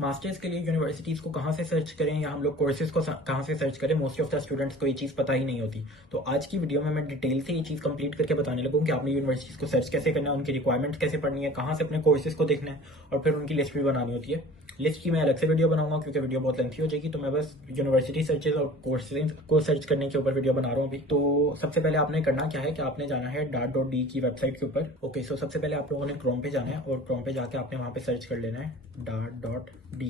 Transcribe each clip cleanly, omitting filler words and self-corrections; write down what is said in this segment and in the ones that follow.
Masters के लिए universities को कहाँ से सर्च करें या हम लोग कोर्सेज को कहाँ से सर्च करें, मोस्ट ऑफ द स्टूडेंट्स को ये चीज़ पता ही नहीं होती। तो आज की वीडियो में मैं डिटेल से ये चीज़ कंप्लीट करके बताने लगूँ कि आपने यूनिवर्सिटीज़ को सर्च कैसे करना है, उनकी रिक्वायरमेंट्स कैसे पढ़नी है, कहाँ से अपने कोर्सेज को देखना है और फिर उनकी लिस्ट भी बनानी होती है। लिस्ट की मैं अलग से वीडियो बनाऊंगा क्योंकि वीडियो बहुत लेंथी हो जाएगी, तो मैं बस यूनिवर्सिटी सर्चेज और कोर्सेज को सर्च करने के ऊपर वीडियो बना रहा हूँ अभी। तो सबसे पहले आपने करना क्या है कि आपने जाना है DART.D की वेबसाइट के ऊपर। ओके, सो सबसे पहले आप लोगों ने क्रोम पे जाना है और क्रोम पे जाके आपने वहाँ पे सर्च कर लेना है DART.D।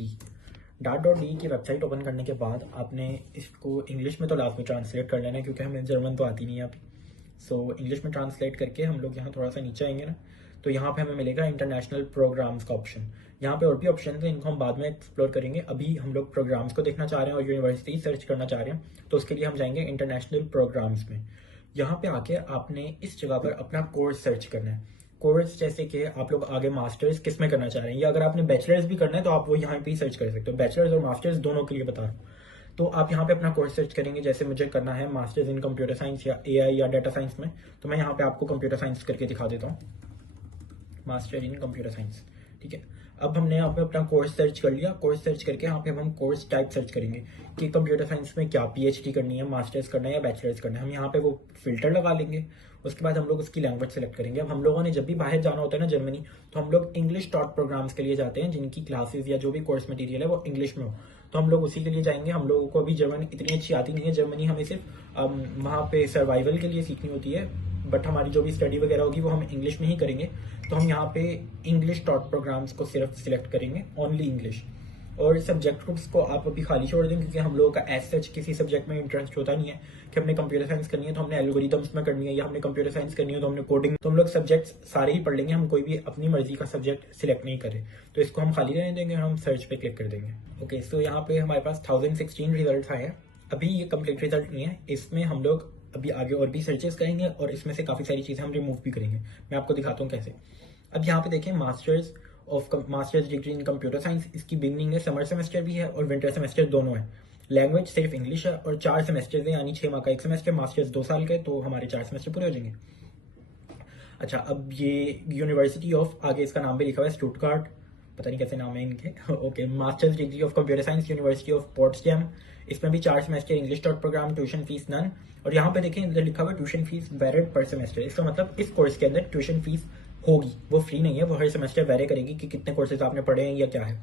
DART.D की वेबसाइट ओपन करने के बाद आपने इसको इंग्लिश में तो लाजमी ट्रांसलेट कर लेना है क्योंकि हमें जर्मन तो आती नहीं है अभी। सो इंग्लिश में ट्रांसलेट करके हम लोग यहाँ थोड़ा सा नीचे आएंगे ना, तो यहाँ पे हमें मिलेगा इंटरनेशनल प्रोग्राम्स का ऑप्शन। यहाँ पे और भी ऑप्शन है, इनको हम बाद में एक्सप्लोर करेंगे। अभी हम लोग प्रोग्राम्स को देखना चाह रहे हैं और यूनिवर्सिटी सर्च करना चाह रहे हैं, तो उसके लिए हम जाएंगे इंटरनेशनल प्रोग्राम्स में। यहाँ पे आके आपने इस जगह पर अपना कोर्स सर्च करना है। कोर्स जैसे कि आप लोग आगे मास्टर्स किस में करना चाह रहे हैं, या अगर आपने बैचलर्स भी करना है तो आप वो यहाँ पे ही सर्च कर सकते हो। बैचलर्स और मास्टर्स दोनों के लिए बता रहा हूँ। तो आप यहाँ पे अपना कोर्स सर्च करेंगे, जैसे मुझे करना है मास्टर्स इन कंप्यूटर साइंस या एआई या डाटा साइंस में, तो मैं यहाँ पे आपको कंप्यूटर साइंस करके दिखा देता हूँ, मास्टर इन कंप्यूटर साइंस। ठीक है, अब हमने यहाँ पे अपना कोर्स सर्च कर लिया। कोर्स सर्च करके यहाँ पे हम कोर्स टाइप सर्च करेंगे कि कंप्यूटर साइंस में क्या पीएचडी करनी है, मास्टर्स करना है या बैचलर्स करना है। हम यहाँ पे वो फिल्टर लगा लेंगे। उसके बाद हम लोग उसकी लैंग्वेज सेलेक्ट करेंगे। अब हम लोगों ने जब भी बाहर जाना होता है ना जर्मनी, तो हम लोग इंग्लिश टॉट प्रोग्राम्स के लिए जाते हैं जिनकी क्लासेस या जो भी कोर्स मटेरियल है वो इंग्लिश में हो, तो हम लोग उसी के लिए जाएंगे। हम लोगों को अभी जर्मनी इतनी अच्छी आती नहीं है। जर्मनी हमें सिर्फ वहाँ पे सर्वाइवल के लिए सीखनी होती है, बट हमारी जो भी स्टडी वगैरह होगी वो हम इंग्लिश में ही करेंगे। तो हम यहाँ पे इंग्लिश टॉट प्रोग्राम्स को सिर्फ सिलेक्ट करेंगे, ओनली इंग्लिश। और सब्जेक्ट ग्रुप्स को आप अभी खाली छोड़ दें क्योंकि हम लोगों का एज सच किसी सब्जेक्ट में इंटरेस्ट होता नहीं है कि हमने कंप्यूटर साइंस करनी है तो हमने एल्गोरिथम्स में करनी है, या हमने कंप्यूटर साइंस करनी है तो हमने कोडिंग। तो हम लोग सब्जेक्ट्स सारे ही पढ़ लेंगे, हम कोई भी अपनी मर्जी का सब्जेक्ट सिलेक्ट नहीं करें। तो इसको हम खाली रहने देंगे और हम सर्च पे क्लिक कर देंगे। ओके, सो यहाँ पे हमारे पास 1016 रिजल्ट आए हैं। अभी ये कंप्लीट रिजल्ट नहीं है, इसमें हम लोग अभी आगे और भी सर्चेस करेंगे और इसमें से काफ़ी सारी चीज़ें हम रिमूव भी करेंगे। मैं आपको दिखाता हूँ कैसे। अब यहाँ पे देखें, masters degree in computer science, इसकी बिगनिंग है, समर सेमेस्टर भी है और विंटर सेमेस्टर दोनों है। लैंग्वेज सिर्फ इंग्लिश है और 4 सेमेस्टर है, यानी 6 माह का एक सेमेस्टर। मास्टर्स 2 साल के, तो हमारे 4 सेमेस्टर पूरे हो जाएंगे। अच्छा, अब ये यूनिवर्सिटी ऑफ, आगे इसका नाम भी लिखा हुआ है स्टुटगार्ट, पता नहीं कैसे नाम है इनके। Okay, masters degree of computer science, university of Potsdam. इसमें भी 4 semester, English taught program, tuition fees none. और यहाँ पे देखें इधर लिखा हुआ tuition fees varied per semester. इसका मतलब इस कोर्स के अंदर ट्यूशन फीस होगी, वो फ्री नहीं है, वो हर सेमेस्टर वेरी करेगी कि कितने कोर्सेज आपने पढ़े हैं या क्या है।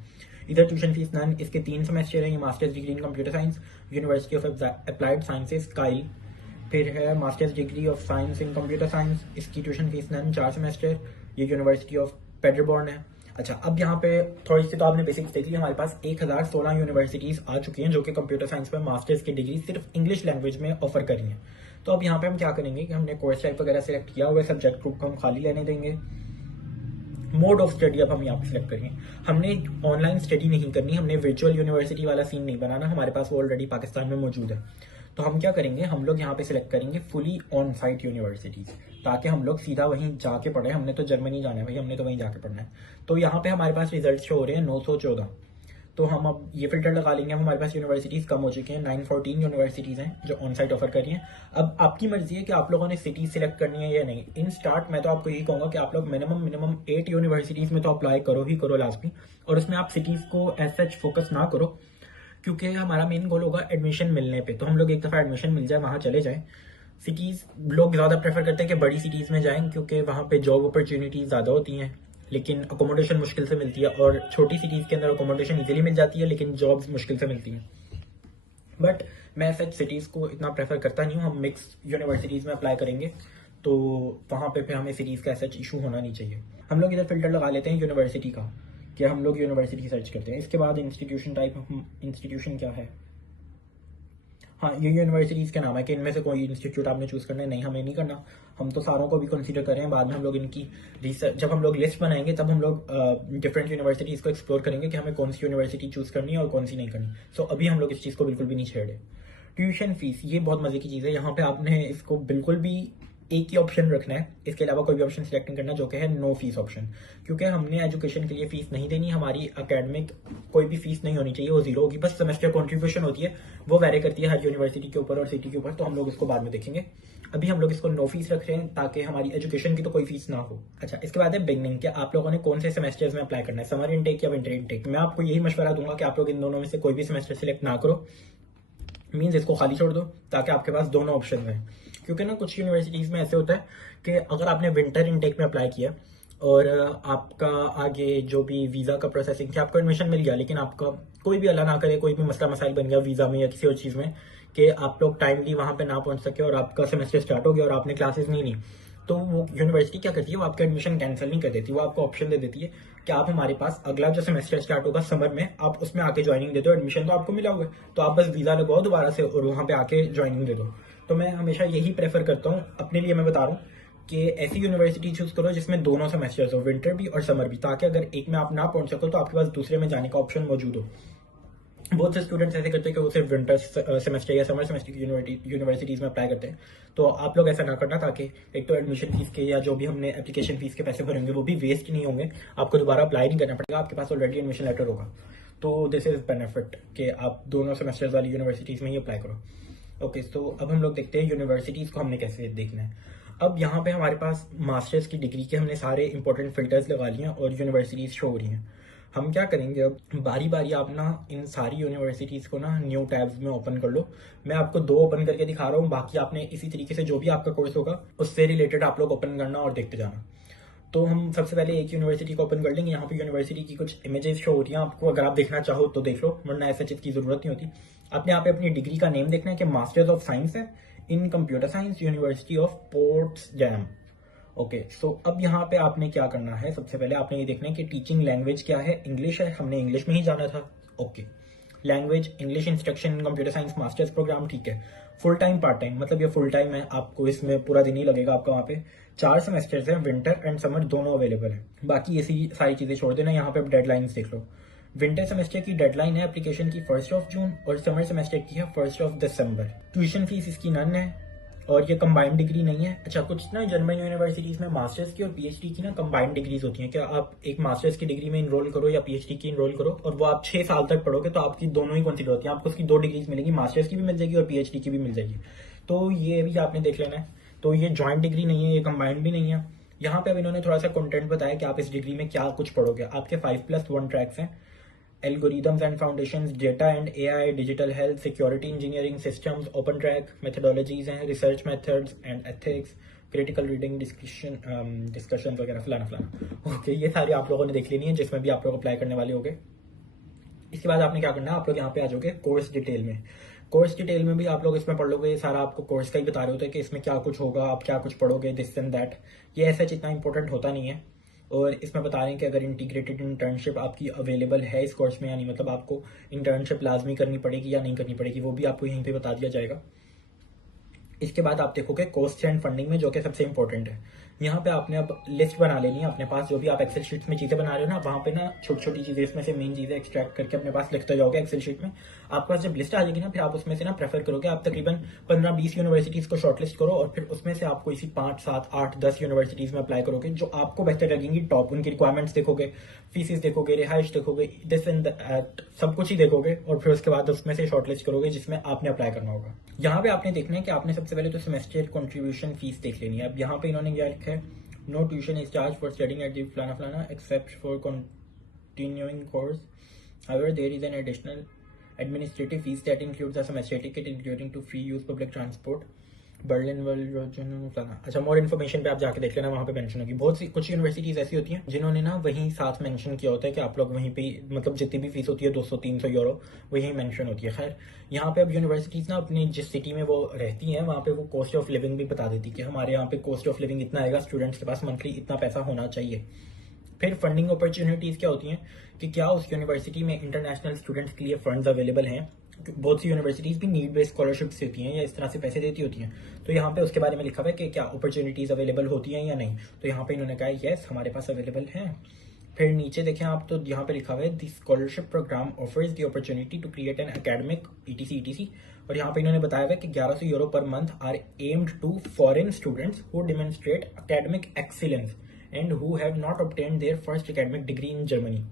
इधर ट्यूशन फीस नन, इसके 3 सेमेस्टर हैं। ये masters degree in computer science, university of applied sciences Kyle. फिर है masters degree of science in computer science, इसकी ट्यूशन फीस नन, 4 सेमेस्टर। ये यूनिवर्सिटी ऑफ पेडरबॉर्न है। अच्छा, अब यहाँ पे थोड़ी सी तो आपने बेसिक्स देख ली। हमारे पास 1016 यूनिवर्सिटीज आ चुकी हैं जो कि कंप्यूटर साइंस में मास्टर्स की डिग्री सिर्फ इंग्लिश लैंग्वेज में ऑफर कर रही हैं। तो अब यहाँ पे हम क्या करेंगे कि हमने कोर्स टाइप वगैरह सेलेक्ट किया हुआ है, सब्जेक्ट ग्रुप को हम खाली लेने देंगे। मोड ऑफ स्टडी अब हम यहाँ पे सिलेक्ट करेंगे। हमने ऑनलाइन स्टडी नहीं करनी, हमने वर्चुअल यूनिवर्सिटी वाला सीन नहीं बनाना, हमारे पास वो ऑलरेडी पाकिस्तान में मौजूद है। तो हम क्या करेंगे, हम लोग यहाँ पे सिलेक्ट करेंगे फुली ऑन साइट यूनिवर्सिटीज, ताकि हम लोग सीधा वहीं जाके पढ़े। हमने तो जर्मनी जाना है भाई, हमने तो वहीं जाके पढ़ना है। तो यहाँ पे हमारे पास रिजल्ट शो हो रहे हैं 914। तो हम अब ये फिल्टर लगा लेंगे। अब हमारे पास यूनिवर्सिटीज कम हो चुकी हैं, 914 यूनिवर्सिटीज हैं जो ऑन साइट ऑफर कर रही हैं। अब आपकी मर्जी है कि आप लोगों ने सिटी सिलेक्ट करनी है या नहीं। इन स्टार्ट मैं तो आपको यही कहूंगा कि आप लोग मिनिमम 8 यूनिवर्सिटीज में तो अप्लाई करो ही करो लाजमी, और उसमें आप सिटीज को एज सच फोकस ना करो क्योंकि हमारा मेन गोल होगा एडमिशन मिलने पे। तो हम लोग एक दफ़ा एडमिशन मिल जाए वहाँ चले जाएं। सिटीज़ लोग ज़्यादा प्रेफर करते हैं कि बड़ी सिटीज़ में जाएं क्योंकि वहाँ पे जॉब अपॉर्चुनिटीज़ ज़्यादा होती हैं, लेकिन अकोमोडेशन मुश्किल से मिलती है। और छोटी सिटीज़ के अंदर अकोमोडेशन इजीली मिल जाती है लेकिन जॉब्स मुश्किल से मिलती हैं। बट मैं सच सिटीज़ को इतना प्रेफर करता नहीं हूँ। हम मिक्स यूनिवर्सिटीज़ में अप्लाई करेंगे तो वहाँ पे फिर हमें सिटीज़ का सच इशू होना नहीं चाहिए। हम लोग इधर फिल्टर लगा लेते हैं यूनिवर्सिटी का कि हम लोग यूनिवर्सिटी सर्च करते हैं। इसके बाद इंस्टीट्यूशन टाइप, इंस्टीट्यूशन क्या है, हाँ ये यूनिवर्सिटीज़ के नाम है कि इनमें से कोई इंस्टीट्यूट आपने चूज़ करना है। नहीं, हमें नहीं करना, हम तो सारों को भी कंसीडर करें। बाद में हम लोग इनकी रिसर्च, जब हम लोग लिस्ट बनाएंगे तब हम लोग डिफरेंट यूनिवर्सिटीज़ को एक्सप्लोर करेंगे कि हमें कौन सी यूनिवर्सिटी चूज़ करनी है और कौन सी नहीं करनी। सो अभी हम लोग इस चीज़ को बिल्कुल भी नहीं छेड़े। ट्यूशन फीस, ये बहुत मज़े की चीज़ है। यहाँ पे आपने इसको बिल्कुल भी एक ही ऑप्शन रखना है, इसके अलावा कोई भी ऑप्शन सिलेक्ट नहीं करना, जो कि है नो फीस ऑप्शन। क्योंकि हमने एजुकेशन के लिए फीस नहीं देनी, हमारी अकेडमिक कोई भी फीस नहीं होनी चाहिए, वो जीरो होगी, बस सेमेस्टर कॉन्ट्रीब्यूशन होती है, वो वेरी करती है हर यूनिवर्सिटी के ऊपर और सिटी के ऊपर, तो हम लोग इसको बाद में देखेंगे। अभी हम लोग इसको नो फीस रख रहे हैं ताकि हमारी एजुकेशन की तो कोई फीस ना हो। अच्छा, इसके बाद है बिगनिंग, कि आप लोगों ने कौन से सेमेस्टर्स में अप्लाई करना है, समर इनटेक या विंटर इनटेक। मैं आपको यही मशवरा दूंगा कि आप लोग इन दोनों में से कोई भी सेमेस्टर सिलेक्ट ना करो, मीन्स इसको खाली छोड़ दो, ताकि आपके पास दोनों ऑप्शन हैं। क्योंकि ना कुछ यूनिवर्सिटीज में ऐसे होता है कि अगर आपने विंटर इनटेक में अप्लाई किया और आपका आगे जो भी वीजा का प्रोसेसिंग था, आपको एडमिशन मिल गया, लेकिन आपका कोई भी अल्लाह ना करे कोई भी मसला मसाइल बन गया वीजा में या किसी और चीज में कि आप लोग टाइमली वहां पे ना पहुंच सके और आपका सेमेस्टर स्टार्ट हो गया और आपने क्लासेस नहीं ली, तो वो यूनिवर्सिटी क्या करती है, वो आपका एडमिशन कैंसिल नहीं कर देती, वो आपको ऑप्शन दे देती है कि आप हमारे पास अगला जो सेमेस्टर स्टार्ट होगा समर में, आप उसमें आके ज्वाइनिंग दे दो, एडमिशन तो आपको मिला हुआ है, तो आप बस वीजा लगवाओ दोबारा से और वहां पे आके ज्वाइनिंग दे दो। तो मैं हमेशा यही प्रेफर करता हूँ अपने लिए, मैं बता रहा हूँ कि ऐसी यूनिवर्सिटी चूज करो जिसमें दोनों सेमेस्टर्स हो, विंटर भी और समर भी, ताकि अगर एक में आप ना पहुंच सको तो आपके पास दूसरे में जाने का ऑप्शन मौजूद हो। बहुत से स्टूडेंट्स ऐसे करते हैं कि वो सिर्फ विंटर सेमेस्टर या समर सेमेस्टर की यूनिवर्सिटीज में अप्लाई करते हैं, तो आप लोग ऐसा ना करना, ताकि एक तो एडमिशन फीस के या जो भी हमने एप्लीकेशन फीस के पैसे भरेंगे वो भी वेस्ट नहीं होंगे, आपको दोबारा अप्लाई नहीं करना पड़ेगा, आपके पास ऑलरेडी एडमिशन लेटर होगा। तो दिस इज बेनिफिट कि आप दोनों सेमेस्टर्स वाली यूनिवर्सिटीज में ही अप्लाई करो। ओके, तो अब हम लोग देखते हैं यूनिवर्सिटीज को हमने कैसे देखना है। अब यहाँ पे हमारे पास मास्टर्स की डिग्री के हमने सारे इंपॉर्टेंट फिल्टर्स लगा लिए हैं और यूनिवर्सिटीज शो हो रही हैं। हम क्या करेंगे, अब बारी बारी आप ना इन सारी यूनिवर्सिटीज को ना न्यू टैब्स में ओपन कर लो। मैं आपको 2 ओपन करके दिखा रहा हूँ, बाकी आपने इसी तरीके से जो भी आपका कोर्स होगा उससे रिलेटेड आप लोग ओपन करना और देखते जाना। तो हम सबसे पहले एक यूनिवर्सिटी को ओपन कर लेंगे। यहाँ पे यूनिवर्सिटी की कुछ इमेजेस शो हो रही हैं आपको, अगर आप देखना चाहो तो देख लो, वरना ऐसा चीज की जरूरत नहीं होती। आपने यहाँ पे अपनी डिग्री का नेम देखना है कि मास्टर्स ऑफ साइंस है in computer science, university of Potsdam. Okay, so अब यहाँ पे आपने क्या करना है, सबसे पहले आपने ये देखना है कि टीचिंग लैंग्वेज क्या है, इंग्लिश है, हमने इंग्लिश में ही जाना था। Okay, language English, instruction computer science masters program, ठीक है। फुल टाइम पार्ट टाइम, मतलब ये फुल टाइम है, आपको इसमें पूरा दिन ही लगेगा आपका। वहाँ पे 4 सेमेस्टर्स हैं, विंटर एंड समर दोनों अवेलेबल है। बाकी ये सारी चीजें छोड़ देना। यहाँ पे अब डेडलाइंस देख लो। विंटर सेमेस्टर की डेडलाइन है एप्लीकेशन की 1 जून और समर सेमेस्टर की है 1 दिसंबर। ट्यूशन फीस इसकी नन है और ये कंबाइंड डिग्री नहीं है। अच्छा, कुछ ना जर्मन यूनिवर्सिटीज में मास्टर्स की और पीएचडी की ना कंबाइंड डिग्रीज होती हैं, कि आप एक मास्टर्स की डिग्री में इनरोल करो या पीएचडी की इनरोल करो और वो आप 6 साल तक पढ़ोगे तो आपकी दोनों ही कंसिडर होती हैं, आपको उसकी 2 डिग्रीज मिलेगी, मास्टर्स की भी मिल जाएगी और पीएचडी की भी मिल जाएगी। तो ये भी आपने देख लेना है। तो ये ज्वाइंट डिग्री नहीं है, ये कंबाइंड भी नहीं है। यहाँ पे अब इन्होंने थोड़ा सा कंटेंट बताया कि आप इस डिग्री में क्या कुछ पढ़ोगे। आपके 5+1 ट्रैक्स हैं, algorithms and foundations, data and AI, digital health, security engineering, systems, open track, methodologies हैं, research methods and ethics, critical reading, discussion वगैरह फलाना फलाना। ओके, ये सारी आप लोगों ने देख लेनी है जिसमें भी आप लोग अप्लाई करने वाले होंगे। इसके बाद आपने क्या करना है, आप लोग यहाँ पे आ जाओगे कोर्स डिटेल में। कोर्स डिटेल में भी आप लोग इसमें पढ़ लोगे, ये सारा आपको कोर्स का ही बता रहे होते हैं कि इसमें क्या कुछ होगा, आप क्या कुछ पढ़ोगे, दिस एंड दैट। ये ऐसा इतना इंपॉर्टेंट होता नहीं है। और इसमें बता रहे हैं कि अगर इंटीग्रेटेड इंटर्नशिप आपकी अवेलेबल है इस कोर्स में, यानी मतलब आपको इंटर्नशिप लाजमी करनी पड़ेगी या नहीं करनी पड़ेगी, वो भी आपको यहीं पे बता दिया जाएगा। इसके बाद आप देखोगे कॉस्ट एंड फंडिंग में, जो कि सबसे इंपॉर्टेंट है। यहाँ पे आपने अब लिस्ट बना लेनी है अपने पास, जो भी आप एक्सेल शीट में चीजें बना रहे हो ना, वहां पे ना छोटी छोटी चीजें इसमें से मेन चीजें एक्सट्रैक्ट करके अपने पास लिखते जाओगे एक्सेल शीट में। आपके पास जब लिस्ट आ जाएगी ना, फिर आप उसमें से ना प्रेफर करोगे, आप तकरीबन 15-20 यूनिवर्सिटीज को शॉर्टलिस्ट करो और फिर उसमें से आपको इसी 5, 7, 8, 10 यूनिवर्सिटीज में अप्लाई करोगे जो आपको बेहतर लगेंगी। टॉप उनकी रिक्वायरमेंट्स देखोगे, फीसिस देखोगे, रिहाइश देखोगे, दिस एंड दैट सब कुछ ही देखोगे और फिर उसके बाद उसमें से शॉर्टलिस्ट करोगे जिसमें आपने अप्लाई करना होगा। यहाँ पे आपने देखना है कि आपने सबसे पहले तो सेमेस्टर कंट्रीब्यूशन फीस देख लेनी है। अब यहाँ पे इन्होंने क्या लिखा है, no tuition is charge for studying at the फलाना फलाना except for continuing course. However, there is an additional administrative fees that includes a semester ticket, including to free use public transport. Berlin world फलाना। अच्छा, more information पे आप जाके देख लेना, वहाँ पे मेंशन होगी। बहुत सी कुछ यूनिवर्सिटीज ऐसी होती हैं जिन्होंने ना वहीं साथ मेंशन किया होता है कि आप लोग वहीं पे, मतलब जितनी भी फीस होती है 200-300 यूरो वहीं मेंशन होती है। खैर, यहाँ पे अब यूनिवर्सिटीज ना अपनी जिस सिटी में वो रहती हैं वहाँ पे वो कॉस्ट ऑफ लिविंग भी बता देती है कि हमारे यहाँ पे कॉस्ट ऑफ लिविंग इतना आएगा, स्टूडेंट्स के पास मंथली इतना पैसा होना चाहिए। फिर फंडिंग अपॉर्चुनिटीज क्या होती हैं कि क्या उस यूनिवर्सिटी में इंटरनेशनल स्टूडेंट्स के लिए फंड्स अवेलेबल हैं। बहुत सी यूनिवर्सिटीज भी नीड बेस्ड स्कॉलरशिप्स देती हैं या इस तरह से पैसे देती होती हैं, तो यहाँ पे उसके बारे में लिखा हुआ है कि क्या अपॉर्चुनिटीज अवेलेबल होती हैं या नहीं। तो यहाँ पे इन्होंने कहा यस, हमारे पास अवेलेबल हैं। फिर नीचे देखें आप तो यहाँ पे लिखा हुआ है the scholarship program offers the opportunity to create an academic ETC और यहाँ पे इन्होंने बताया हुआ है कि 1100 euro per month are aimed to foreign students who demonstrate academic excellence and who have not obtained their first academic degree in Germany.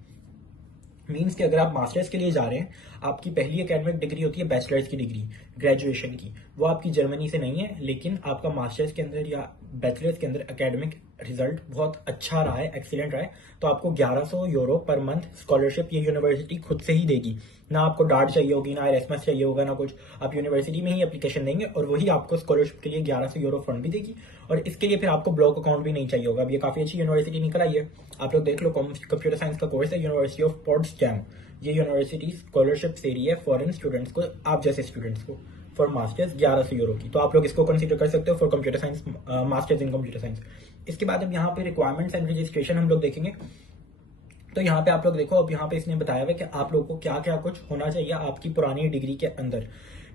Means कि अगर आप मास्टर्स के लिए जा रहे हैं, आपकी पहली एकेडमिक डिग्री होती है बैचलर्स की डिग्री, ग्रेजुएशन की, वो आपकी जर्मनी से नहीं है, लेकिन आपका मास्टर्स के अंदर या बैचलर्स के अंदर एकेडमिक रिजल्ट बहुत अच्छा रहा है, एक्सीलेंट रहा है, तो आपको 1100 यूरो पर मंथ स्कॉलरशिप ये यूनिवर्सिटी खुद से ही देगी। ना आपको डार्ट चाहिए होगी, ना एरेस्मस चाहिए होगा, ना कुछ, आप यूनिवर्सिटी में ही एप्लीकेशन देंगे और वही आपको स्कॉलरशिप के लिए 1100 यूरो फंड भी देगी और इसके लिए फिर आपको ब्लॉक अकाउंट भी नहीं चाहिए होगा। अब ये काफी अच्छी यूनिवर्सिटी निकल आई है, आप लोग देख लो, कंप्यूटर साइंस का कोर्स है, यूनिवर्सिटी ऑफ पोट्सडाम। ये यूनिवर्सिटी स्कॉलरशिप दे रही है फॉरेन स्टूडेंट्स को, आप जैसे स्टूडेंट्स को, फॉर मास्टर्स 1100 यूरो की। तो आप लोग इसको कंसीडर कर सकते हो for computer science, masters in computer science. इसके बाद अब यहाँ पे रिक्वायरमेंट्स एंड रजिस्ट्रेशन हम लोग देखेंगे। तो यहाँ पे आप लोग देखो, अब यहाँ पे इसने बताया हुआ कि आप लोगों को क्या क्या कुछ होना चाहिए आपकी पुरानी डिग्री के अंदर।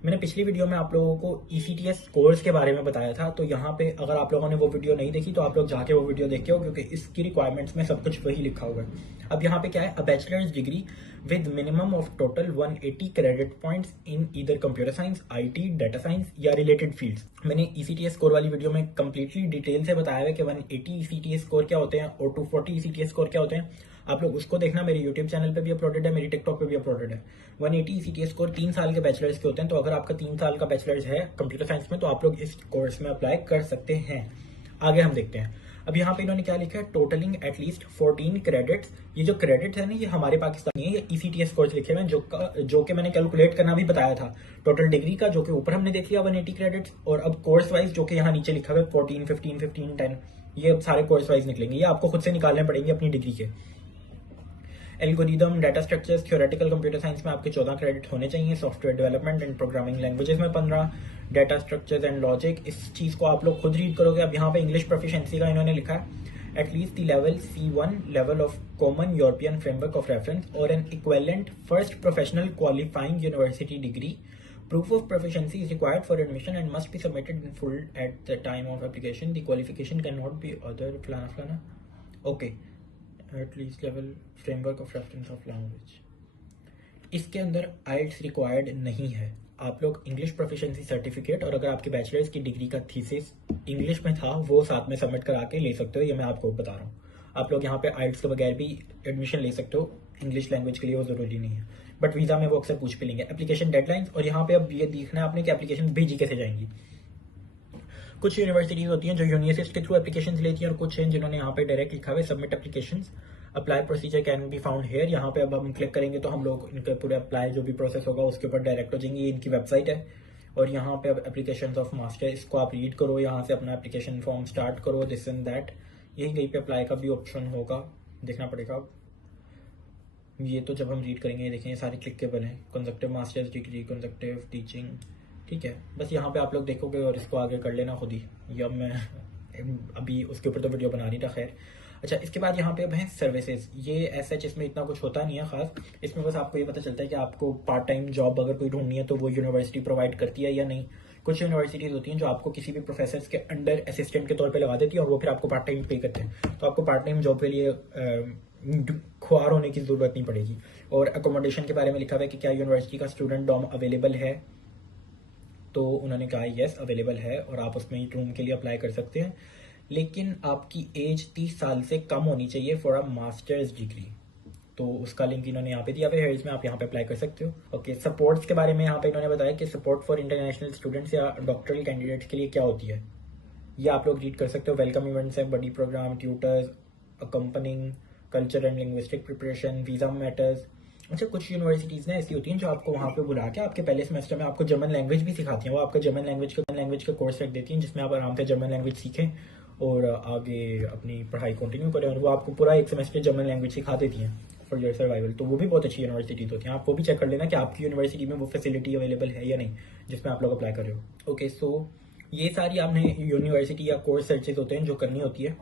मैंने पिछली वीडियो में आप लोगों को ECTS कोर्स के बारे में बताया था, तो यहाँ पे अगर आप लोगों ने वो वीडियो नहीं देखी तो आप लोग जाके वो वीडियो देख के हो, क्योंकि इसकी रिक्वायरमेंट्स में सब कुछ वही लिखा हुआ है। अब यहाँ पे क्या है, a bachelors degree with minimum of total 180 credit points in either computer science, IT, data science या रिलेटेड फील्ड्स। मैंने ECTS स्कोर वाली वीडियो में कंप्लीटली डिटेल से बताया है कि 180 ECTS स्कोर क्या होते हैं और 240 ECTS स्कोर क्या होते हैं। आप लोग उसको देखना, मेरे यूट्यूब चैनल पे भी अपलोडेड है, मेरी टिकटॉक पे भी अपलोडेड है। 180 ECTS स्कोर 3 साल के बैचलर्स के होते हैं, तो अगर आपका 3 साल का बैचलर्स है कंप्यूटर साइंस में तो आप लोग इस कोर्स में अप्लाई कर सकते हैं। आगे हम देखते हैं। अब यहाँ पे इन्होंने क्या लिखा है, टोटलिंग एटलीस्ट 14 क्रेडिट्स। ये जो क्रेडिट है ना, ये हमारे पाकिस्तानी है, ये ECTS कोर्स लिखे हुए हैं, जो कि मैंने कैलकुलेट करना भी बताया था टोटल डिग्री का, जो कि ऊपर हमने देख लिया 180 क्रेडिट्स, और अब कोर्स वाइज जो कि यहाँ नीचे लिखा हुआ है 14, 15, 15, 10, ये अब सारे कोर्स वाइज निकलेंगे, ये आपको खुद से निकालने पड़ेंगे अपनी डिग्री के। Algorithm, data structures, theoretical computer science में आपके 14 क्रेडिट होने चाहिए, software development and programming languages में 15, डाटा स्ट्रक्चर्स एंड लॉजिक, इस चीज को आप लोग खुद रीड करोगे। अब यहाँ पे इंग्लिश प्रोफिशिएंसी का इन्होंने लिखा है at least the level C1 level of common European framework of reference और an equivalent first professional qualifying university degree. Proof of proficiency is required for admission and must be submitted in full at the time of application. The qualification cannot be other flana. Okay. At least level framework of reference of language. इसके अंदर IELTS required नहीं है। आप लोग English proficiency certificate और अगर आपके bachelors की डिग्री का थीसिस इंग्लिश में था वो साथ में सबमिट करा के ले सकते हो, ये मैं आपको बता रहा हूँ। आप लोग यहाँ पे IELTS के बगैर भी एडमिशन ले सकते हो, इंग्लिश लैंग्वेज के लिए वो जरूरी नहीं है, बट वीजा में वो अक्सर पूछ भी लेंगे। एप्लीकेशन डेडलाइंस, और यहाँ पे अब ये देखना है आपने कि एप्लीकेशन भेजी कैसे जाएंगी। कुछ यूनिवर्सिटीज होती हैं जो यूनिवर्सिटी के थ्रू एप्लीकेशंस लेती हैं और कुछ हैं जिन्होंने यहाँ पे डायरेक्ट लिखा हुआ है submit applications, apply procedure can be found here. यहाँ पे अब हम क्लिक करेंगे तो हम लोग इनके पूरे अप्लाई जो भी प्रोसेस होगा उसके ऊपर डायरेक्ट हो जाएंगे। ये इनकी वेबसाइट है और यहाँ पे अब एप्लीकेशन ऑफ मास्टर, इसको आप रीड करो, यहाँ से अपना एप्लीकेशन फॉर्म स्टार्ट करो, दिस एंड दैट। यही कहीं पे अप्लाई का भी ऑप्शन होगा, देखना पड़ेगा। ये तो जब हम रीड करेंगे, ये देखें ये सारी क्लिकेबल हैं, conjunctive masters degree, conjunctive teaching, ठीक है। बस यहाँ पे आप लोग देखोगे और इसको आगे कर लेना खुद ही, या मैं अभी उसके ऊपर तो वीडियो बना नहीं था, खैर। अच्छा, इसके बाद यहाँ पे अब है सर्विसेज। ये ऐसा इसमें इतना कुछ होता नहीं है खास, इसमें बस आपको ये पता चलता है कि आपको पार्ट टाइम जॉब अगर कोई ढूंढनी है तो वो यूनिवर्सिटी प्रोवाइड करती है या नहीं। कुछ यूनिवर्सिटीज होती हैं जो आपको किसी भी प्रोफेसर के अंडर असिस्टेंट के तौर पे लगा देती है और वो फिर आपको पार्ट टाइम पे करते हैं, तो आपको पार्ट टाइम जॉब के लिए खुआर होने की जरूरत नहीं पड़ेगी। और अकोमोडेशन के बारे में लिखा हुआ है कि क्या यूनिवर्सिटी का स्टूडेंट डॉम अवेलेबल है, तो उन्होंने कहा यस अवेलेबल है और आप उसमें रूम के लिए अप्लाई कर सकते हैं, लेकिन आपकी एज 30 साल से कम होनी चाहिए फॉर अ मास्टर्स डिग्री। तो उसका लिंक इन्होंने यहाँ पे दिया हुआ है, इसमें आप यहाँ पे अप्लाई कर सकते हो। ओके, सपोर्ट्स के बारे में यहाँ पे इन्होंने बताया कि सपोर्ट फॉर इंटरनेशनल स्टूडेंट्स या डॉक्टरल कैंडिडेट्स के लिए क्या होती है, ये आप लोग रीड कर सकते हो। वेलकम इवेंट्स है, buddy programme, tutors, accompanying, culture and linguistic preparation, visa matters. अच्छा, कुछ यूनिवर्सिटीज ना ऐसी होती हैं जो आपको वहाँ पे बुला के आपके पहले सेमेस्टर में आपको जर्मन लैंग्वेज भी सिखाती हैं, वो आपका जर्मन लैंग्वेज का कोर्स रख देती हैं जिसमें आप आराम से जर्मन लैंग्वेज सीखें और आगे अपनी पढ़ाई कंटिन्यू करें, और वो आपको पूरा एक सेमेस्टर जर्मन लैंग्वेज सिखा देती हैं फॉर योर सर्वाइवल। तो वो भी बहुत अच्छी यूनिवर्सिटीज होती हैं, आप वो भी चेक कर लेना कि आपकी यूनिवर्सिटी में वो फैसिलिटी अवेलेबल है या नहीं जिसमें आप लोग अप्लाई कर रहे हो। ओके, सो ये सारी आपने यूनिवर्सिटी या कोर्स सर्चेज होते हैं जो करनी होती है,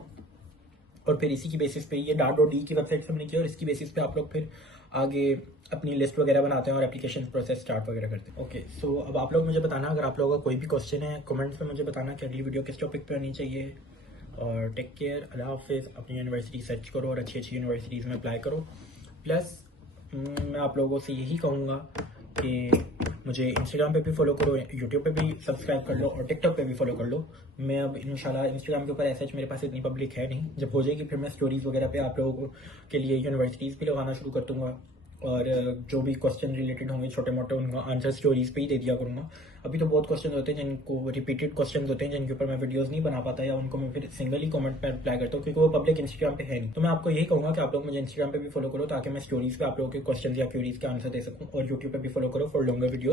और फिर इसी की बेसिस पे ये DART.D की वेबसाइट से हमने किया और इसकी बेसिस पे आप लोग फिर आगे अपनी लिस्ट वगैरह बनाते हैं और एप्लीकेशन प्रोसेस स्टार्ट वगैरह करते हैं। ओके, सो अब आप लोग मुझे बताना, अगर आप लोगों का कोई भी क्वेश्चन है कमेंट्स में मुझे बताना कि अगली वीडियो किस टॉपिक पे होनी चाहिए, और टेक केयर, अल्लाह हाफिज़। अपनी यूनिवर्सिटी सर्च करो और अच्छी अच्छी यूनिवर्सिटीज़ में अप्लाई करो। प्लस मैं आप लोगों से यही कहूँगा कि मुझे इंस्टाग्राम पे भी फॉलो करो, यूट्यूब पे भी सब्सक्राइब कर लो और टिकटॉक पे भी फॉलो कर लो। मैं अब इंशाल्लाह इंस्टाग्राम के ऊपर ऐसा मेरे पास इतनी पब्लिक है नहीं, जब हो जाएगी फिर मैं स्टोरीज़ वगैरह पे आप लोगों के लिए यूनिवर्सिटीज़ भी लगाना शुरू कर दूँगा और जो भी क्वेश्चन रिलेटेड होंगे छोटे मोटे उनका आंसर स्टोरीज पे ही दे दिया करूँगा। अभी तो बहुत क्वेश्चन होते हैं जिनको रिपीटेड क्वेश्चन होते हैं जिनके ऊपर मैं वीडियोस नहीं बना पाता या उनको मैं फिर सिंगल ही कमेंट पे रिप्लाई करता हूँ क्योंकि वो पब्लिक इंस्टाग्राम पे है नहीं। तो मैं आपको यही कहूँगा कि आप लोग मुझे इंस्टाग्राम पे भी फॉलो करो ताकि मैं स्टोरीज पे आप लोगों के क्वेश्चन या क्वेरीज के आंसर दे सकूँ, और यूट्यूब पे भी फॉलो करो फॉर लॉन्गर वीडियो।